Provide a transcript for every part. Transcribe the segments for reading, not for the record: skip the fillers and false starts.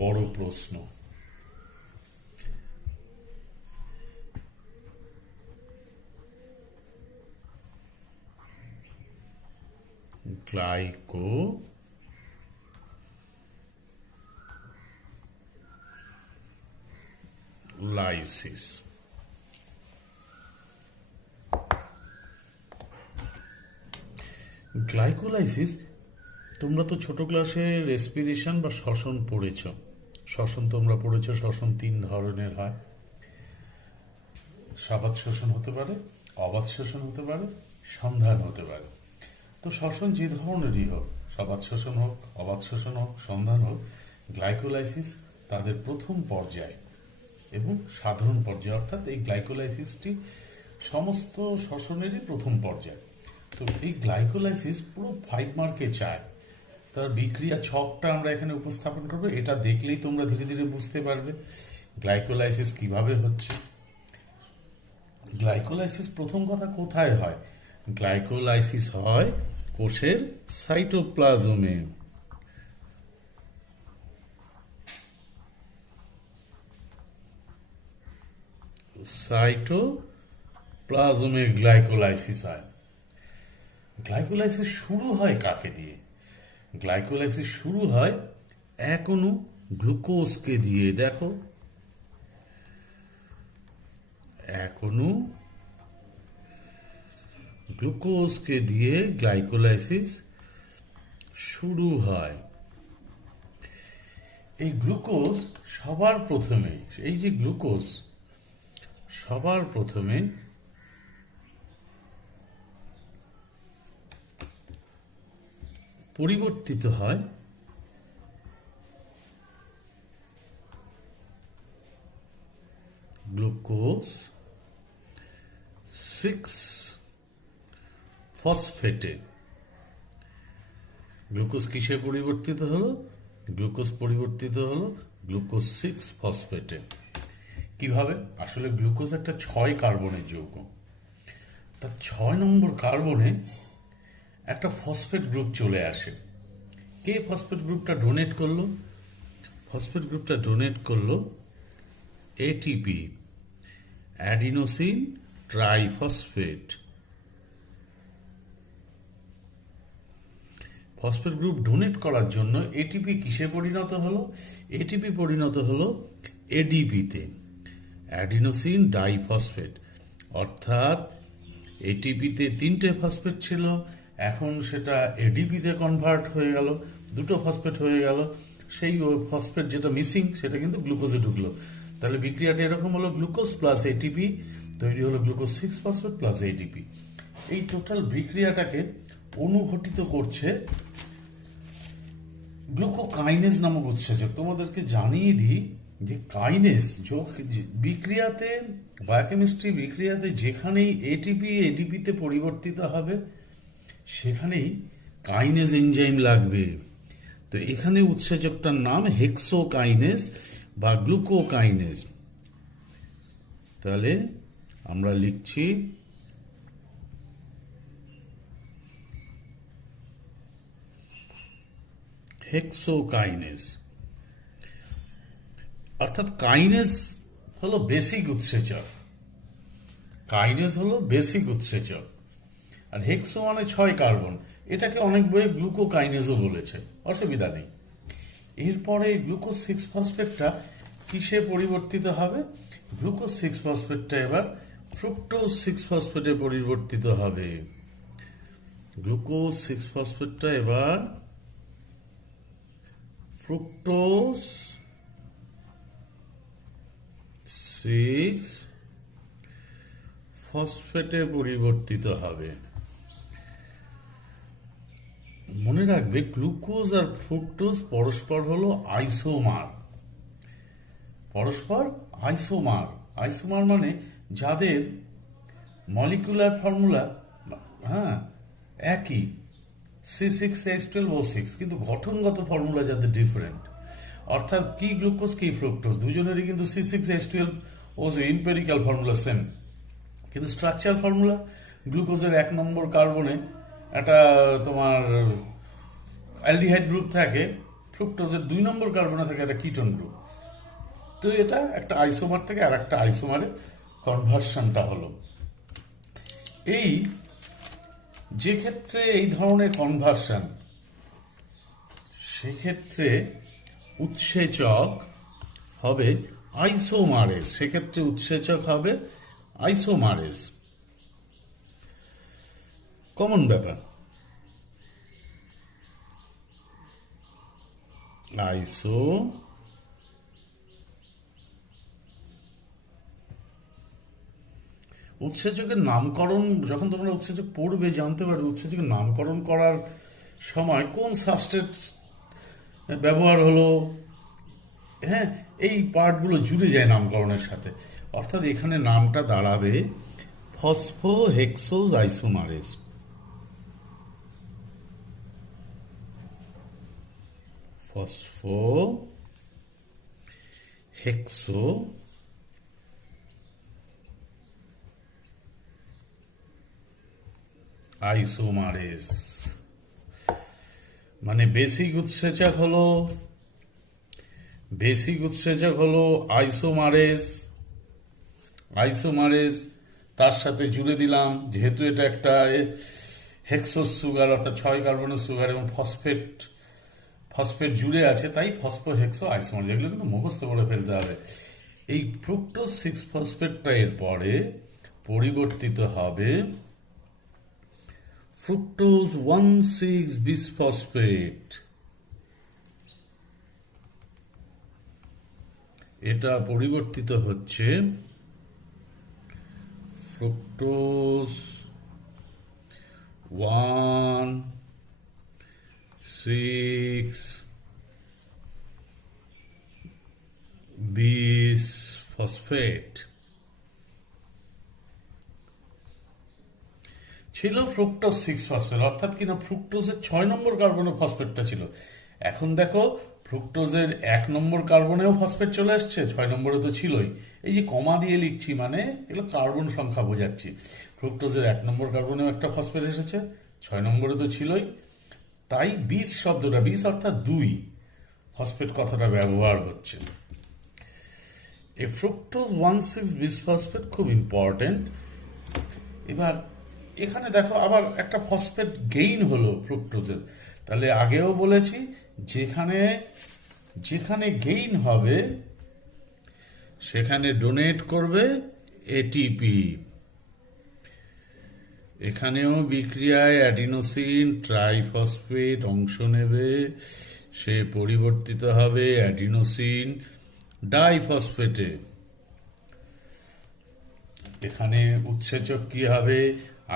বড় প্রশ্ন। Glycolysis. Glycolysis, তোমরা তো ছোট ক্লাসে রেসপিরেশন বা শ্বসন পড়েছ। শ্বসন তোমরা পড়েছ, শ্বসন 3 ধরনের হয়। স্বাবাদ শ্বসন হতে পারে, অবাত শ্বসন হতে পারে, সন্ধান হতে পারে। তো শ্বসন যে ধরনেরই হোক, স্বাবাদ শ্বসন হোক, অবাত শ্বসন হোক, সন্ধান হোক, গ্লাইকোলাইসিস তাদের প্রথম পর্যায় এবং সাধারণ পর্যায়, অর্থাৎ এই গ্লাইকোলাইসিসটি সমস্ত শ্বসনেরই প্রথম পর্যায়। তো এই গ্লাইকোলাইসিস পুরো 5 মার্কে চায়। তার বিক্রিয়া ছকটা আমরা এখানে উপস্থাপন করবো। এটা দেখলেই তোমরা ধীরে ধীরে বুঝতে পারবে গ্লাইকোলাইসিস কিভাবে হচ্ছে। গ্লাইকোলাইসিস প্রথম কথা কোথায় হয়? গ্লাইকোলাইসিস হয় কোষের সাইটোপ্লাজমে। সাইটোপ্লাজমে গ্লাইকোলাইসিস হয়। গ্লাইকোলাইসিস শুরু হয় কাকে দিয়ে? গ্লাইকোলাইসিস শুরু হয় এক অণু গ্লুকোজকে দিয়ে। দেখো, এক অণু গ্লুকোজকে দিয়ে গ্লাইকোলাইসিস শুরু হয়। এই গ্লুকোজ সবার প্রথমে, এই যে গ্লুকোজ সবার প্রথমে পরিবর্তিত হয় গ্লুকোজ 6-ফসফেটে। গ্লুকোজ কিসে পরিবর্তিত হলো? গ্লুকোজ পরিবর্তিত হলো গ্লুকোজ 6-ফসফেটে। কিভাবে? আসলে গ্লুকোজ একটা 6 কার্বনের যৌগ। তার 6 নম্বর কার্বনে একটা ফসফেট গ্রুপ চলে আসে। কে ফসফেট গ্রুপটা ডোনেট করলো? ফসফেট গ্রুপটা ডোনেট করলো ATP, adenosine triphosphate. Phosphate group donate করার জন্য এটিপি কিসে পরিণত হলো? এটিপি পরিণত হলো এডিপিতে, অ্যাডিনোসিন ডাইফসফেট। অর্থাৎ এটিপিতে 3টে ফসফেট ছিল, এখন সেটা এডিপিতে কনভার্ট হয়ে গেল, 2টো ফসফেট হয়ে গেল। সেই ফসফেট যেটা মিসিং সেটা কিন্তু গ্লুকোজে ঢুকলো। তাহলে বিক্রিয়াটা এরকম হলো, গ্লুকোজ প্লাস এটিপি তৈরি হলো গ্লুকোজ 6-ফসফেট প্লাস এটিপি। এই টোটাল বিক্রিয়াটাকে অনুঘটিত করছে গ্লুকোকাইনেজ নামক উৎসেচক। তোমাদেরকে জানিয়ে দিই যে কাইনেজ বিক্রিয়াতে, বায়োকেমিস্ট্রি বিক্রিয়াতে যেখানেই এটিপি এডিপিতে পরিবর্তিত হবে সেখানেই কাইনেজ এনজাইম লাগবে। তো এখানে উৎসেচকটার নাম হেক্সোকাইনেজ বা গ্লুকোকাইনেজ। তাহলে আমরা লিখছি হেক্সোকাইনেজ। অর্থাৎ কাইনেজ হলো বেসিক উৎসেচক। কাইনেজ হলো বেসিক উৎসেচক। আর হেক্সো মানে 6 কার্বন। এটাকে অনেক বইয়ে গ্লুকোকাইনেজও বলেছে, অসুবিধা নেই। এরপরে গ্লুকোজ 6-ফসফেটটা কিসে পরিবর্তিত হবে? গ্লুকোজ 6-ফসফেটটা এবার ফ্রুক্টোজ 6-ফসফেটে পরিবর্তিত হবে। গ্লুকোজ 6-ফসফেটটা এবার ফ্রুক্টোজ 6-ফসফেটে পরিবর্তিত হবে। মনে রাখবে, গ্লুকোজ আর ফ্রুক্টোজ পরস্পর হলো আইসোমার। পরস্পর আইসোমার। আইসোমার মানে যাদের মলিকুলার ফর্মুলা একই, C6H12O6, কিন্তু গঠনগত ফর্মুলা যাদের ডিফারেন্ট। অর্থাৎ কি গ্লুকোজ কি ফ্রুক্টোজ দুজনেরই কিন্তু C6H12O6 ইম্পেরিক্যাল ফর্মুলা সেম, কিন্তু স্ট্রাকচার ফর্মুলা গ্লুকোজের 1 নম্বর কার্বনে একটা তোমার অ্যালডিহাইড গ্রুপ থাকে ফ্রুক্টোজের 2 নম্বর কার্বনে থাকে একটা কিটোন গ্রুপ। তো এটা একটা আইসোমার থেকে আর একটা আইসোমারে কনভার্সনটা হলো। এই যে ক্ষেত্রে এই ধরনের কনভার্সন, সেক্ষেত্রে উৎসেচক হবে আইসোমারেজ। সেক্ষেত্রে উৎসেচক হবে আইসোমারেজ। কমন ব্যাপার, আইসো উৎসেচকের নামকরণ, যখন তোমরা উৎসেচক পড়বে জানতে পারবে উৎসেচকের নামকরণ করার সময় কোন সাবস্ট্রেট ব্যবহার হলো, হ্যাঁ, এই পার্টগুলো জুড়ে যায় নামকরণের সাথে। অর্থাৎ এখানে নামটা দাঁড়াবে ফসফোহেক্সোজ আইসোমারেজ। ফসফোহেক্সো আইসোমারেজ। মানে বেসিক উৎসেচক হলো আইসোমারেজ। তার সাথে জুড়ে দিলাম, যেহেতু এটা একটা হেক্সোস সুগার অর্থাৎ 6 কার্বনের সুগার এবং ফসফেট জুড়ে আছে, তাই ফসফোহেক্সো আইসোমারেজ। এগুলো কিন্তু মুখস্থ করে ফেলতে হবে। এই ফ্রুক্টোজ 6 ফসফেটটা এর পরে পরিবর্তিত হবে ফ্রুক্টোজ 1,6 বিসফসফেট। এটা পরিবর্তিত হচ্ছে ফ্রুক্টোজ 1,6 বিসফসফেট। ছিল ফ্রুক্টোজ 6 ফসফেট, অর্থাৎ কিনা ফ্রুক্টোজের 6 নম্বর কার্বনে ফসফেটটা ছিল। এখন দেখো ফ্রুক্টোজের 1 নম্বর কার্বনেও ফসফেট চলে আসছে, 6 নম্বরে তো ছিলই। এই যে কমা দিয়ে লিখছি মানে এগুলো কার্বন সংখ্যা বোঝাচ্ছি। ফ্রুক্টোজের 1 নম্বর কার্বনেও একটা ফসফেট এসেছে, 6 নম্বরে তো ছিলই, তাই বিস শব্দটা, বিস অর্থাৎ 2 ফসফেট কথাটা ব্যবহার হচ্ছে। এই ফ্রুক্টোজ 1,6 বিসফসফেট খুব ইম্পর্টেন্ট। এবার এখানে দেখো আবার একটা ফসফেট গেইন হলো ফ্রুক্টোজের। তাহলে আগেও বলেছি যেখানে গেইন হবে সেখানে ডোনেট করবে এটিপি। এখানেও বিক্রিয়ায় অ্যাডিনোসিন ট্রাইফসফেট অংশ নেবে, সে পরিবর্তিত হবে অ্যাডিনোসিন ডাইফসফেটে। এখানে উৎসেচক কি হবে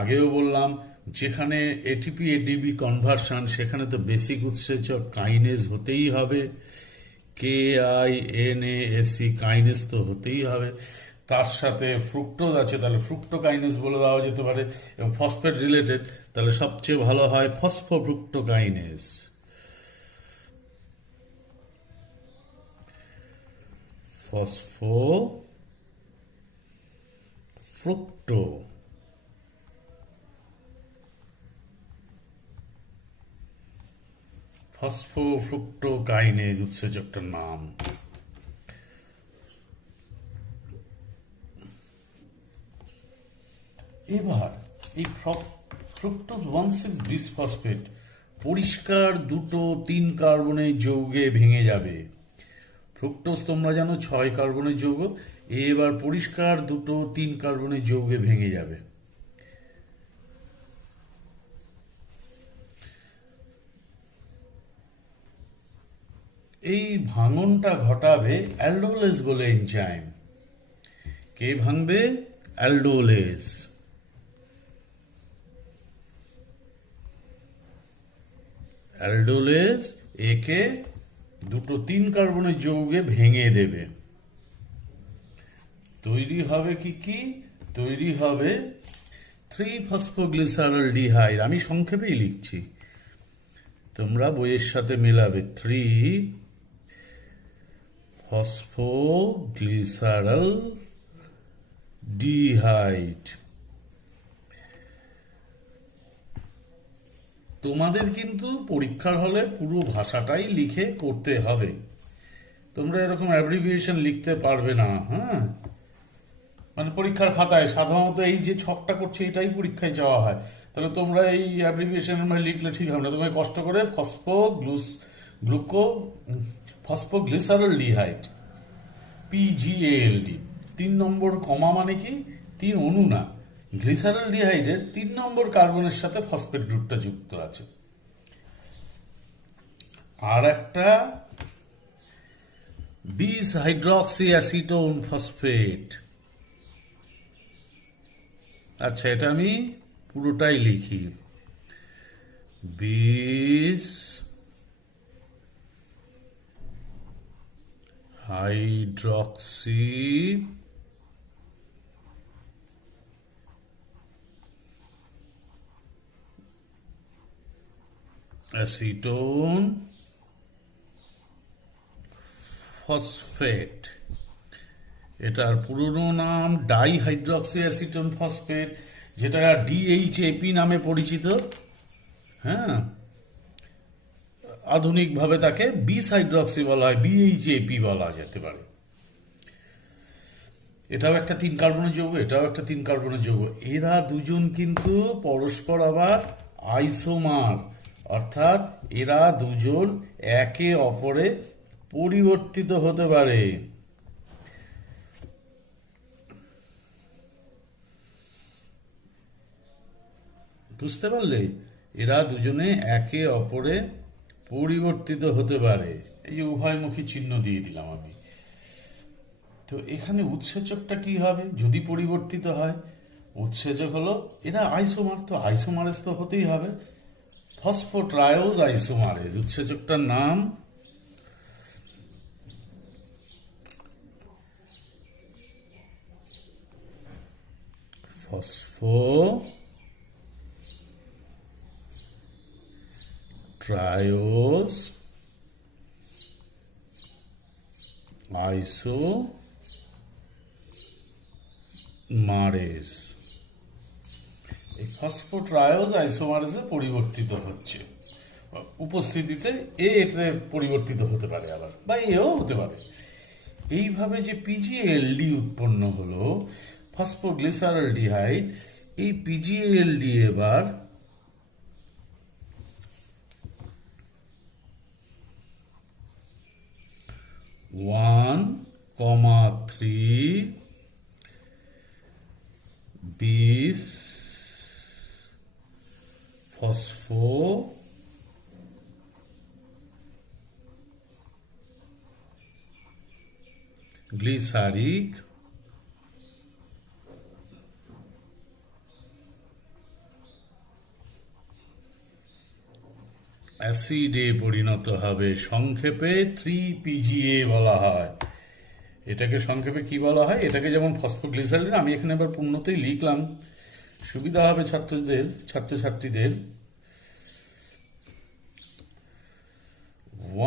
আগেও বললাম, যেখানে এটিপি এডিপি কনভার্সন সেখানে তো বেসিক উৎসেচক কাইনেজ হতেই হবে, KINASE কাইনেজ তো হতেই হবে। তার সাথে ফ্রুক্টোজ আছে, তাহলে ফ্রুক্টোকাইনেজ বলে দেওয়া যেতে পারে, এবং ফসফেট রিলেটেড তাহলে সবচেয়ে ভালো হয় ফসফোফ্রুক্টোকাইনেজ। ফসফোফ্রুক্টোকাইনেজ উৎসেচকটার নাম। এবার এই ফ্রুক্টোজ 1,6 বিসফসফেট পরিষ্কার 2-3 কার্বনের যৌগে ভেঙে যাবে। ফ্রুক্টোজ তোমরা জানো 6 কার্বনের যৌগ, এবার পরিষ্কার 2-3 কার্বনের যৌগে ভেঙে যাবে। এই ভাঙনটা ঘটাবে অ্যালডোলেজ বলে এনজাইম। কে ভাঙবে? অ্যালডোলেজ। অ্যালডোলেজ একে 2-3 কার্বনের যৌগে ভেঙে দেবে। তৈরি হবে কি? তৈরি হবে 3-ফসফোগ্লিসারলডিহাইড। আমি সংক্ষেপেই লিখছি, তোমরা বইয়ের সাথে মেলাবে। 3-ফসফোগ্লিসারলডিহাইড। তোমাদের কিন্তু পরীক্ষার হলে পুরো ভাষাটাই লিখে করতে হবে। তোমরা এরকম অ্যাব্রিভিয়েশন লিখতে পারবে না। হ্যাঁ, মানে পরীক্ষার খাতায় সাধারণত এই যে ছকটা করছে এটাই পরীক্ষায় যাওয়া হয়। তাহলে তোমরা এই অ্যাব্রিভিয়েশন লিখলে ঠিক হবে না। তোমায় কষ্ট করে ফসফোগ্লিসারলডিহাইড, পিজিএএলডি, 3 নম্বর কমা মানে কি 3 অণু না, গ্লিসারলডিহাইডের 3 নম্বর কার্বনের সাথে ফসফেট গ্রুপটা যুক্ত আছে। আর একটা বিস হাইড্রক্সি অ্যাসিটোন ফসফেট। আচ্ছা, এটা আমি পুরোটাই লিখি, বিস হাইড্রক্সি অ্যাসিটোন ফসফেট। এটার পুরনো নাম ডাইহাইড্রক্সি অ্যাসিটোন ফসফেট, যেটা ডিএইচএপি নামে পরিচিত। হ্যাঁ, আধুনিকভাবে তাকে বিস হাইড্রক্সি বলা হয়, বিএইচএপি বলা যেতে পারে। এটাও একটা 3 কার্বনের যৌগ, এটাও একটা 3 কার্বনের যৌগ। এরা দুজন কিন্তু পরস্পর আবার আইসোমার, অর্থাৎ এরা দুজন একে অপরে পরিবর্তিত হতে পারে। বুঝতে পারলে? এরা দুজনে একে অপরে পরিবর্তিত হতে পারে। এই যে উভয়মুখী চিহ্ন দিয়ে দিলাম আমি। তো এখানে উৎসেচকটা কি হবে যদি পরিবর্তিত হয়? উৎসেচক হলো, এরা আইসোমার, তো আইসোমারেজ তো হতেই হবে, ফসফোট্রায়োজ আইসোমারেজ। উৎসেচকটার নাম ফসফোট্রায়োজ আইসোমারেজ। এই ফসফোট্রায়োজ আইসোমারেজে পরিবর্তিত হচ্ছে, উপস্থিতিতে এতে পরিবর্তিত হতে পারে আবার, বা এও হতে পারে। এইভাবে যে পিজিএলডি উৎপন্ন হলো, ফসফোগ্লিসারলডিহাইড, এই পিজিএলডি এবার ওয়ান কমা 3 বিস ফসফো গ্লিসারিক অ্যাসিডে পরিণত হবে। সংক্ষেপে 3PGA বলা হয়। এটাকে সংক্ষেপে কি বলা হয়? এটাকে যেমন ফসফোগ্লিসারিন, আমি এখানে এবার পূর্ণতেই লিখলাম, সুবিধা হবে ছাত্রছাত্রীদের।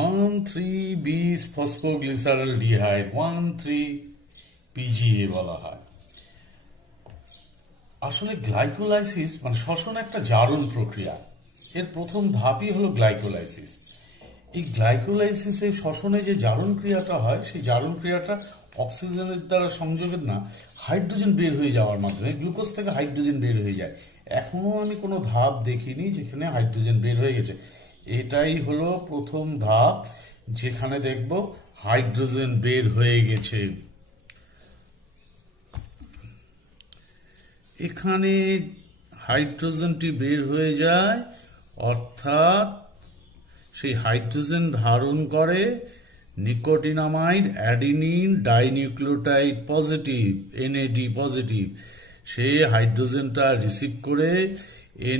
1,3-bis ফসফোগ্লিসারলডিহাইড, 1,3-PGA বলা হয়। আসলে গ্লাইকোলাইসিস মানে শ্বসন একটা জারণ প্রক্রিয়া। এর প্রথম ধাপই হলো গ্লাইকোলাইসিস। এই গ্লাইকোলাইসিসে শ্বসনে যে জারণ ক্রিয়াটা হয়, সেই জারণ ক্রিয়াটা অক্সিজেনের দ্বারা সংযোগের না, হাইড্রোজেন বের হয়ে যাওয়ার মাধ্যমে, গ্লুকোজ থেকে হাইড্রোজেন বের হয়ে যায়। এখনো আমি কোনো ধাপ দেখিনি যেখানে হাইড্রোজেন বের হয়ে গেছে। এটাই হলো প্রথম ধাপ, যেখানে দেখব হাইড্রোজেন বের হয়ে গেছে। এখানে হাইড্রোজেনটি বের হয়ে যায়, অর্থাৎ সেই হাইড্রোজেন ধারণ করে nicotinamide adenine dinucleotide positive, NAD positive. সে হাইড্রোজেনটা রিসিভ করে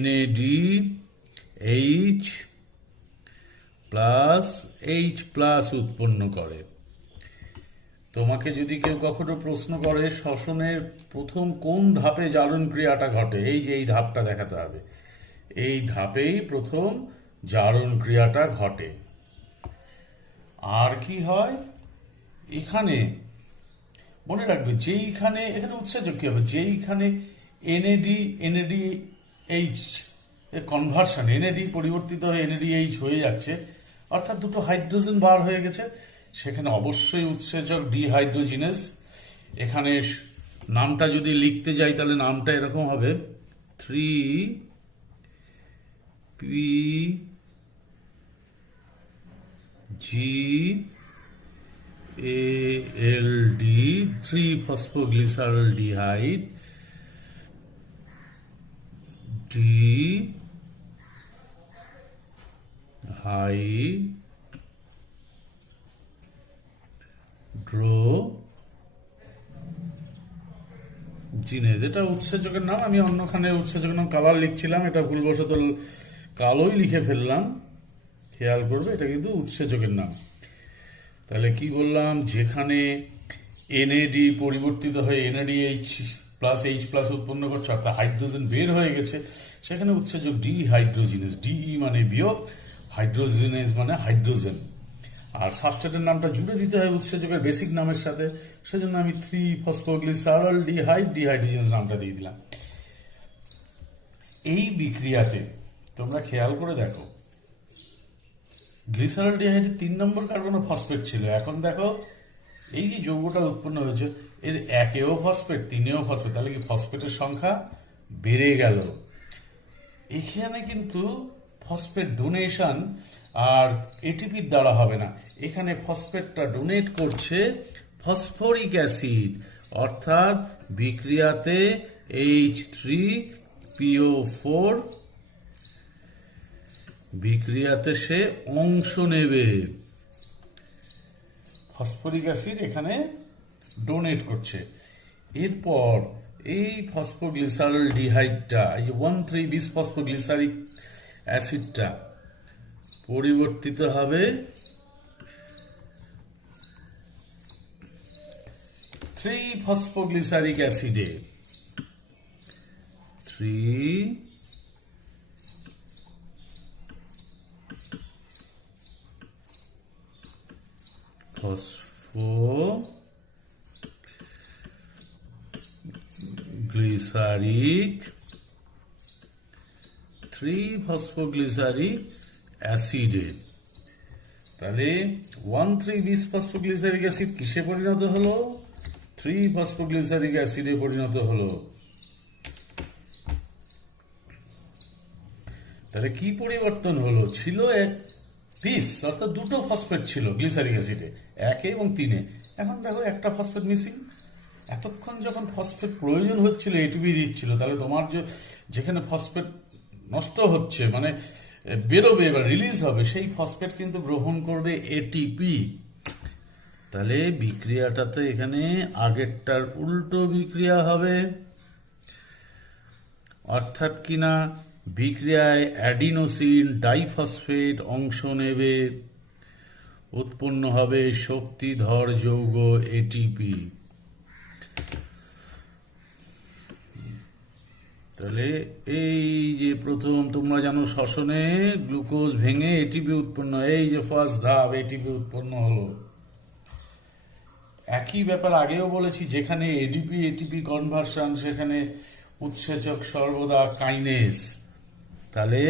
NADH প্লাস H+ উৎপন্ন করে। তোমাকে যদি কেউ কখনো প্রশ্ন করে শ্বসনের প্রথম কোন ধাপে জারণ ক্রিয়াটা ঘটে, এই যে এই ধাপটা দেখাতে হবে। এই ধাপেই প্রথম জারণ ক্রিয়াটা ঘটে। আর কি হয় এখানে? মনে রাখবে, এখানে উৎসেচক কি হবে? যেইখানে NADH এর কনভার্সন এনএডি পরিবর্তিত হয়ে এনএডিএইচ হয়ে যাচ্ছে, অর্থাৎ দুটো হাইড্রোজেন বার হয়ে গেছে। সেখানে অবশ্যই উৎসেচক ডিহাইড্রোজিনেস। এখানে নামটা যদি লিখতে যাই তাহলে নামটা এরকম হবে 3PGALD 3-phosphoglyceraldehyde dehydrogenase। এটা উৎসেচকের নাম। আমি অন্যখানে উৎসেচকের নাম কালার লিখছিলাম, এটা ভুলবশত কালোই লিখে ফেললাম, খেয়াল করবে, এটা কিন্তু উৎসেচকের নাম। তাহলে কি বললাম, যেখানে এনএডি পরিবর্তিত হয়ে এনএডিএইচ প্লাস এইচ প্লাস উৎপন্ন করছে, অর্থাৎ হাইড্রোজেন বের হয়ে গেছে, সেখানে উৎসেচক ডিহাইড্রোজিনেস। ডিই মানে বিয়োগ, হাইড্রোজিনেস মানে হাইড্রোজেন। আর সাবস্ট্রেটের নামটা জুড়ে দিতে হয় উৎসেচকের বেসিক নামের সাথে, সেজন্য আমি 3-phosphoglyceraldehyde ডিহাইড্রোজিনেস নামটা দিয়ে দিলাম। এই বিক্রিয়াতে তোমরা খেয়াল করে দেখো, গ্লিসারলডিহাইডের 3 নম্বর কার্বনে ফসফেট ছিল, এখন দেখো এই যে যৌগটা উৎপন্ন হয়েছে এর 1-এও ফসফেট 3-এও ফসফেট, তাহলে কি ফসফেটের সংখ্যা বেড়ে গেল। এখানে কিন্তু ফসফেট ডোনেশন আর এটিপির দ্বারা হবে না, এখানে ফসফেটটা ডোনেট করছে ফসফরিক অ্যাসিড, অর্থাৎ বিক্রিয়াতে H3PO4 বিক্রিয়াতে সে অংশ নেবে। ফসফরিক অ্যাসিড এখানে ডোনেট করছে। এরপর এই ফসফোগ্লিসারলডিহাইডটা, এই যে 1,3-বিসফসফোগ্লিসারিক অ্যাসিডটা পরিবর্তিত হবে 3-ফসফোগ্লিসারিক অ্যাসিডে। 3-ফসফোগ্লিসারিক অ্যাসিডে। তাহলে 1,3-বিসফসফোগ্লিসারিক অ্যাসিড কিসে পরিণত হলো? 3-ফসফোগ্লিসারিক অ্যাসিডে পরিণত হলো। তাহলে কি পরিবর্তন হলো? ছিল পিস, অর্থাৎ দুটো ফসফেট ছিল গ্লিসারিক অ্যাসিডে, 1 এবং 3-এ। এখন দেখো একটা ফসফেট মিসিং। এতক্ষণ যখন ফসফেট প্রয়োজন হচ্ছিল, এটিপি দিচ্ছিল, তাহলে তোমার যেখানে ফসফেট নষ্ট হচ্ছে মানে বেরোবে বা রিলিজ হবে, সেই ফসফেট কিন্তু গ্রহণ করবে এটিপি। তাহলে বিক্রিয়াটাতে এখানে আগেরটার উল্টো বিক্রিয়া হবে, অর্থাৎ কিনা বিক্রিয়ায় অ্যাডিনোসিন ডাইফসফেট অংশ নেবে, উৎপন্ন হবে শক্তিধর যৌগ এটিপি। তাহলে এই যে প্রথম তোমরা জানো শ্বসনে গ্লুকোজ ভেঙে এটিপি উৎপন্ন, এই যে ফার্স্ট ধাপ, এটিপি উৎপন্ন হলো। একই ব্যাপার আগেও বলেছি, যেখানে এডিপি এটিপি কনভার্সন সেখানে উৎসেচক সর্বদা কাইনেজ। তাহলে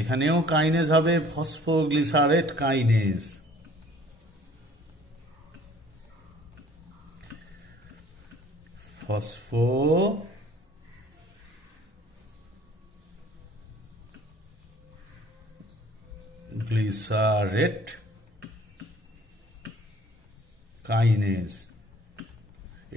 এখানেও কাইনেজ হবে ফসফোগ্লিসারেট কাইনেজ। ফসফোগ্লিসারেট কাইনেজ,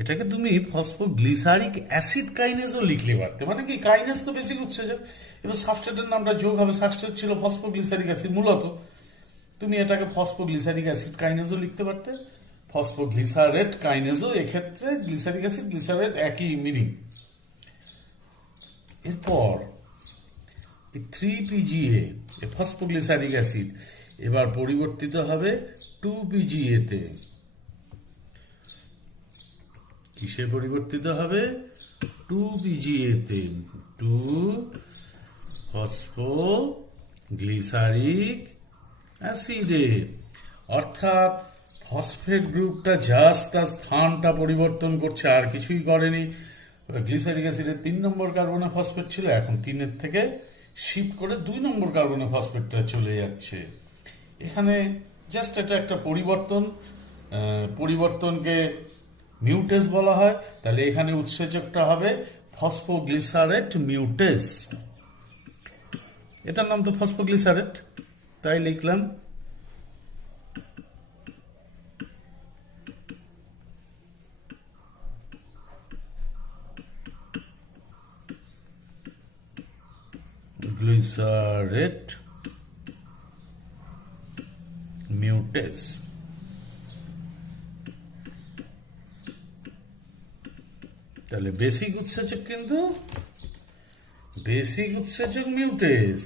এটাকে তুমি ফসফোগ্লিসারিক অ্যাসিড কাইনেজও লিখলে পারতে, মানে কি কাইনেজ তো বেশি উৎসেচক, এবার সাবস্ট্রেটের নামটা যোগ হবে, সাবস্ট্রেট ছিল ফসফোগ্লিসারিক অ্যাসিড মূলত, তুমি এটাকে ফসফোগ্লিসারিক অ্যাসিড কাইনেজও লিখতে পারতে, ফসফোগ্লিসারেট কাইনেজও, এক্ষেত্রে গ্লিসারিক অ্যাসিড গ্লিসারেট একই মিনিং। এরপর 3PGA ফসফোগ্লিসারিক অ্যাসিড এবার পরিবর্তিত হবে 2PGA তে। কিসে পরিবর্তিত হবে? 2PGA তে, 2-ফসফোগ্লিসারিক অ্যাসিডে। অর্থাৎ ফসফেট গ্রুপটা জাস্ট তার স্থানটা পরিবর্তন করছে, আর কিছুই করেনি। গ্লিসারিক অ্যাসিডের 3 নম্বর কার্বনে ফসফেট ছিল, এখন 3-এর থেকে শিফট করে 2 নম্বর কার্বনে ফসফেটটা চলে যাচ্ছে। এখানে জাস্ট এটা একটা পরিবর্তনকে মিউটেস বলা হয়। তাহলে এখানে উৎসেচকটা হবে ফসফোগ্লিসারেট মিউটেস। এটার নাম তো ফসফোগ্লিসারেট, তাই লিখলাম। গ্লিসারেট মিউটেস। তাহলে বেসিক উৎসেচক কিন্তু মিউটেস,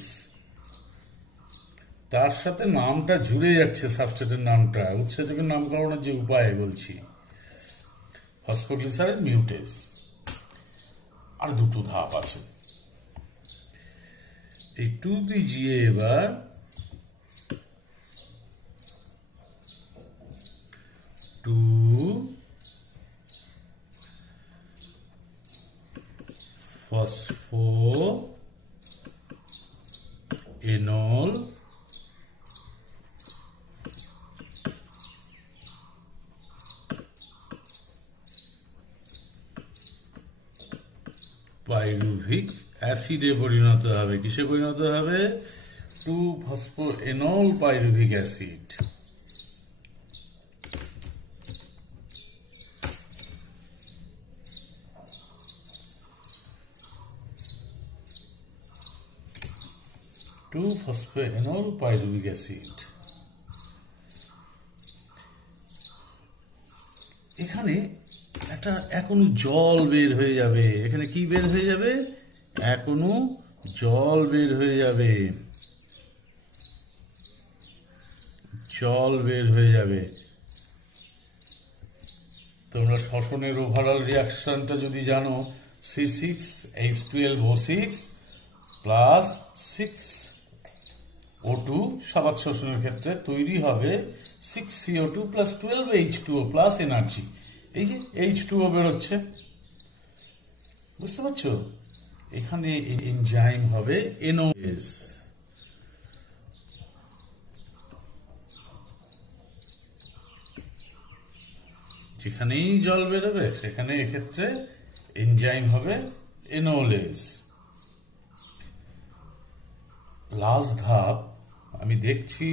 তার সাথে নামটা জুড়ে যাচ্ছে, সাবস্ট্রেটের নামটা। উৎসেচকের নামকরণের যে উপায় বলছি, ফসফোগ্লিসারেট মিউটেস। আর দুটো ধাপ আছে। এই 2PGA এবার ফসফোএনল পাইরুভিক অ্যাসিডে পরিণত হবে। কিসে পরিণত হবে? 2-ফসফোএনল পাইরুভিক অ্যাসিড। এখানে একটা এখনো জল বের হয়ে যাবে। এখানে কি বের হয়ে যাবে? এখনো জল বের হয়ে যাবে। তোমরা শ্বসনের ওভারঅল রিয়াকশনটা যদি জানো, C6H12O6 প্লাস 6O2 সাবাত শ্বসনের ক্ষেত্রে তৈরি হবে 6CO2 plus 12H2O plus energy. এই যে H2O বেরোচ্ছে, বুঝতে পারছো? এখানে এনজাইম হবে NOS। যেখানেই জল বেরোবে সেখানে এক্ষেত্রে এনজাইম হবে NOS। লাস্ট ধাপ আমি দেখছি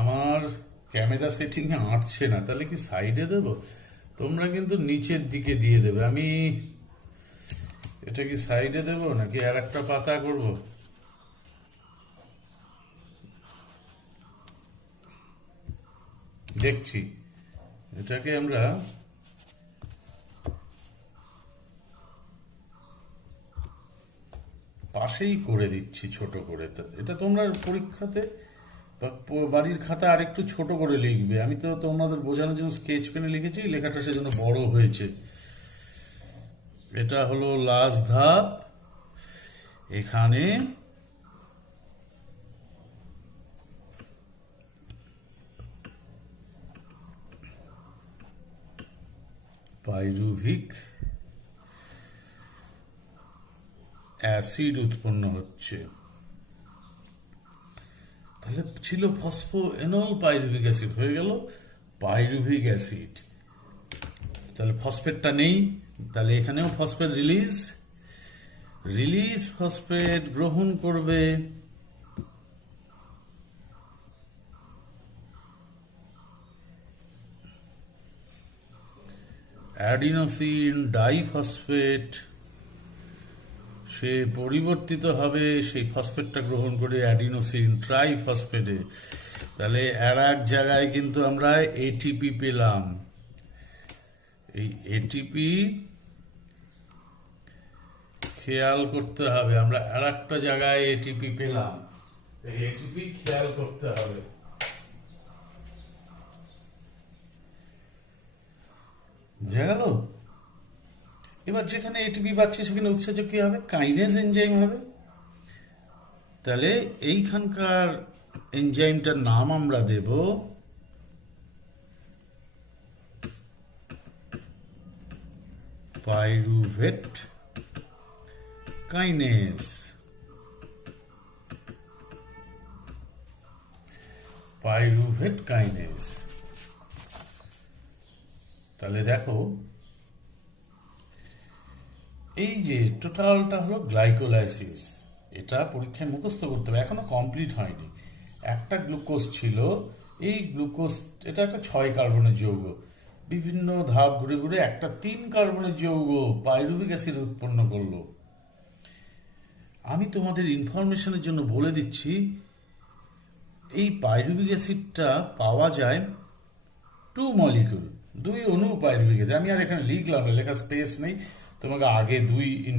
আমার ক্যামেরা সেটিং এ আঁটছে না, তাহলে কি সাইডে দেব? তোমরা কিন্তু নিচের দিকে দিয়ে দেবে। আমি এটা কি সাইডে দেব নাকি আর একটা পাতা করব? দেখছি। এটাকে আমরা পাশেই করে দিচ্ছি ছোট করে। এটা তোমরা পরীক্ষাতে বাড়ির খাতা আরেকটু ছোট করে লিখবে। আমি তো তোমাদের বোঝানোর জন্য স্কেচ পেনে লিখেছি, লেখাটা সেজন্য বড় হয়েছে। এটা হলো লাস্ট ধাপ। এখানে পাইরুভিক অ্যাসিড উৎপন্ন হচ্ছে। তাহলে ছিল ফসফোএনল পাইরুভিক অ্যাসিড, হয়ে গেল পাইরুভিক অ্যাসিড। তাহলে ফসফেটটা নেই, তাহলে এখানেও ফসফেট রিলিজ ফসফেট গ্রহণ করবে। অ্যাডিনোসিন ডাইফসফেট, সে পরিবর্তিত হবে সেই ফসফেটটা গ্রহণ করে অ্যাডিনোসিন ট্রাইফসফেটে। তাহলে আর এক জায়গায় কিন্তু আমরা এটিপি পেলাম। এই এটিপি খেয়াল করতে হবে, আমরা আর একটা জায়গায় এটিপি পেলাম। এই এটিপি খেয়াল করতে হবে। বুঝা গেল? এবার যেখানে এটিপি পাচ্ছি সেখানে উৎসেচক কি হবে? কাইনেজ এনজাইম হবে। তাহলে এইখানকার এনজাইমটার নাম আমরা দেব পাইরুভেট কাইনেজ। Pyruvate kinase. তাহলে দেখো এই যে টোটালটা হলো গ্লাইকোলাইসিস, এটা পরীক্ষায় মুখস্থ করতে হবে, এখনো কমপ্লিট হয়নি। একটা গ্লুকোজ ছিল, এই গ্লুকোজ এটা একটা 6 কার্বনের যৌগ, বিভিন্ন ধাপ ঘুরে ঘুরে একটা 3 কার্বনের যৌগ পাইরুভিক অ্যাসিড উৎপন্ন করলো। আমি তোমাদের ইনফরমেশনের জন্য বলে দিচ্ছি, এই পাইরুভিক অ্যাসিডটা পাওয়া যায় 2 মলিকিউল, 2 অণু পাইরুভিক অ্যাসিড। আমি আর এখানে লিখলাম, লেখা স্পেস নেই, তোমাকে আগে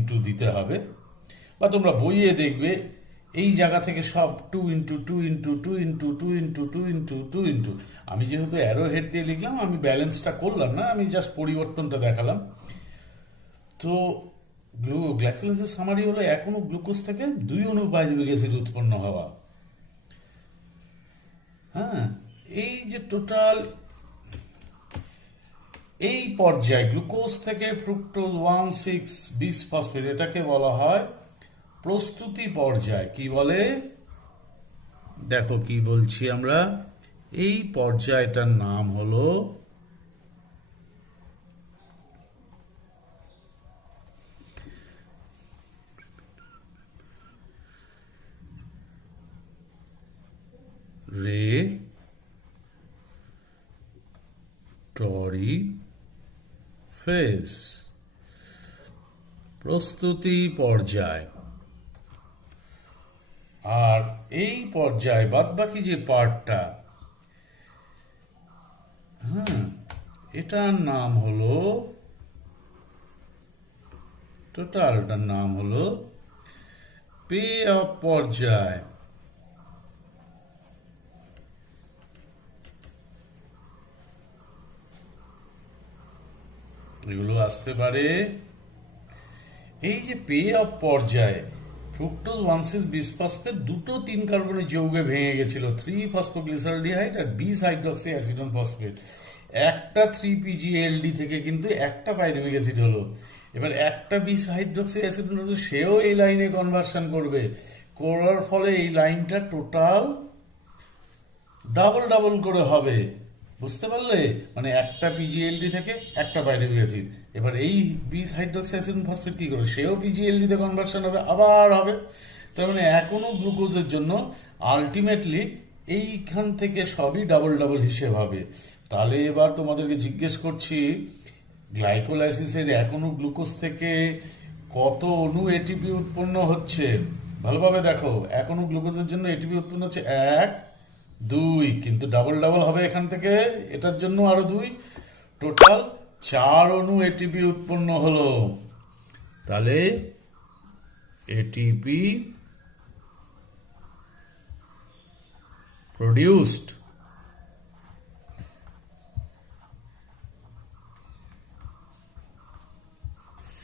2 দিতে হবে, বা তোমরা বইয়ে দেখবে এই জায়গা থেকে সব 2 × 2 × 2 × 2 × 2 × 2 × আমি যেহেতু অ্যারো হেড দিয়ে লিখলাম, আমি ব্যালেন্সটা করলাম না, আমি জাস্ট পরিবর্তনটা দেখালাম। তো গ্লাইকোলাইসিস সামারি হলো এক অণু গ্লুকোজ থেকে 2 অণু পাইরুভিক অ্যাসিড উৎপন্ন হওয়া। হ্যাঁ, এই যে টোটাল এই পর্যায়ে গ্লুকোজ থেকে ফ্রুক্টোজ 1,6-বিসফসফেট, এটাকে বলা হয় প্রস্তুতি পর্যায়। কি বলে? দেখো কি বলছি আমরা, এই পর্যায়টার নাম হলো রেটরিফেজ, প্রস্তুতি পর্যায়। আর এই পর্যায় বাদ বাকি যে পার্টটা, এটার নাম হলো, টোটালটার নাম হলো পে অফ পর্যায়। এগুলো আসতে পারে এই যে পে অফ পর্যায়ে ফ্রুক্টোজ 1,6-বিসফসফেট দুটো 3 কার্বনের যৌগে ভেঙে গেছিল, 3-ফসফোগ্লিসালডিহাইড আর বিস-হাইড্রক্সি অ্যাসিডন ফসফেট। একটা 3PGALD থেকে কিন্তু একটা পাইরুভিক অ্যাসিড হলো। এবার একটা বিস-হাইড্রক্সি অ্যাসিডন হলো, সেও এই লাইনে কনভার্সন করবে, করার ফলে এই লাইনটা টোটাল ডাবল করে হবে। বুঝতে পারলে? মানে একটা PGLD থেকে একটা পাইরুভিক অ্যাসিড। এবার এই বিস-হাইড্রক্সি অ্যাসিডন ফসফেট কি করে, সেও PGLD তে কনভার্সন হবে, আবার হবে। তার মানে এখনো গ্লুকোজের জন্য আলটিমেটলি এইখান থেকে সবই ডাবল হিসেব হবে। তাহলে এবার তোমাদেরকে জিজ্ঞেস করছি, গ্লাইকোলাইসিসের এক অণু গ্লুকোজ থেকে কত অণু এটিপি উৎপন্ন হচ্ছে? ভালোভাবে দেখো, এক অণু গ্লুকোজের জন্য এটিপি উৎপন্ন হচ্ছে 1, 2, কিন্তু ডাবল হবে এখান থেকে, এটার জন্য আরো 2, টোটাল 4 অণু এটিপি উৎপন্ন হলো। তাহলে এটিপি প্রডিউসড,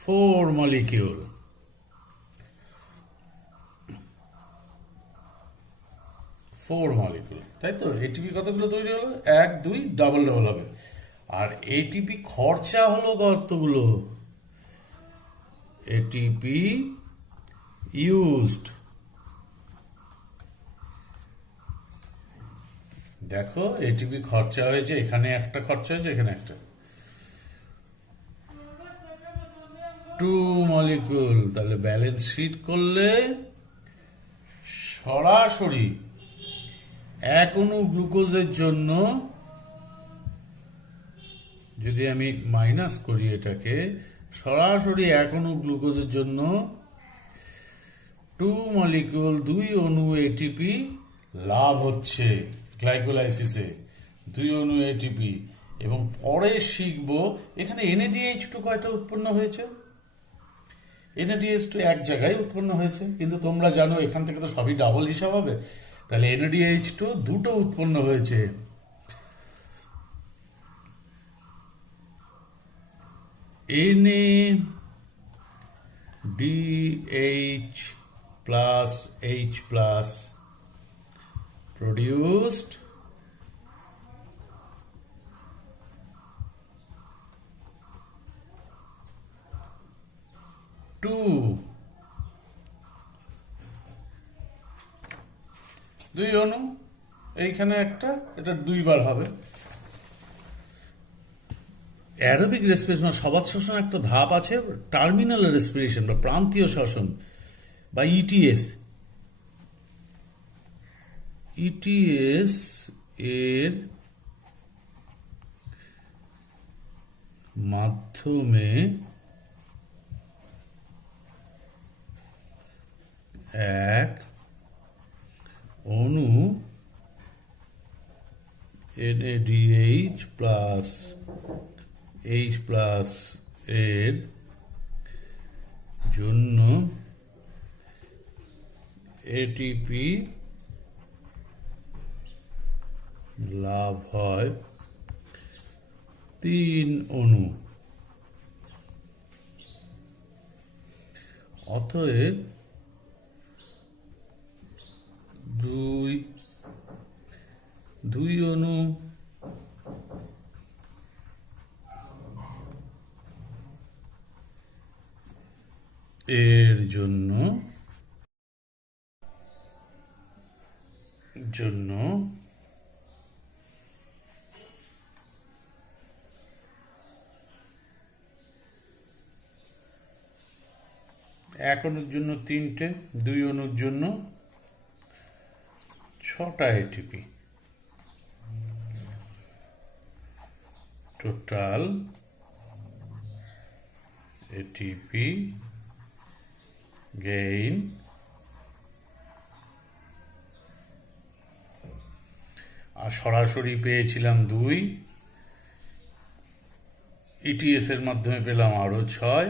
ফোর মলিকিউল। তাই তো? এটিপি কতগুলো তৈরি হলো? 1, 2, ডাবল হবে। আর এটিপি খরচা হলো কতগুলো? এটিপি ইউজড, দেখো এটিপি খরচা হয়েছে, এখানে একটা খরচা হয়েছে, এখানে একটা, 2 মলিকিউল। তাহলে ব্যালেন্স শিট করলে সরাসরি এক অণু গ্লুকোজের জন্য, যদি আমি মাইনাস করি এটাকে, সরাসরি এক অণু গ্লুকোজের জন্য 2 মলিকিউল 2 অণু এটিপি লাভ হচ্ছে গ্লাইকোলাইসিসে, 2 অণু এটিপি। এবং পরে শিখবো এখানে NADH2 কয়টা উৎপন্ন হয়েছে। NADH2 এক জায়গায় উৎপন্ন হয়েছে, কিন্তু তোমরা জানো এখান থেকে তো সবই ডাবল হিসাব হবে। তাহলে NADH2 দুটো উৎপন্ন হয়েছে। NADH plus H plus produced 2 অণু এইখানে একটা, এটা 2 বার হবে। অ্যারোবিক রেসপিরেশন বা সবাত শ্বসন একটা ধাপ আছে, টার্মিনাল রেসপিরেশন বা প্রান্তীয় শ্বসন বা ইটিএস। ইটিএস এর মাধ্যমে এক অণু NADH প্লাস H প্লাস এর জন্য এটিপি লাভ হয় 3 অণু। অতএব দুই অণু এর জন্য এক অণুর জন্য 3টে, 2 অণুর জন্য 6টা এটিপি। টোটাল এটিপি গেইন আর সরাসরি পেয়েছিলাম 2, ইটিএস এর মাধ্যমে পেলাম আরো 6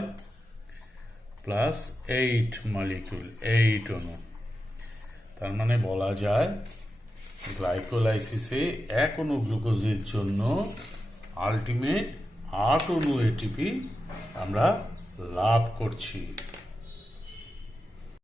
প্লাস 8 মলিকিউল, 8 অণু। তার মানে বলা যায় গ্লাইকোলাইসিসে 1 অণু গ্লুকোজের জন্য আলটিমেট 8 অণু এটিপি আমরা লাভ করছি।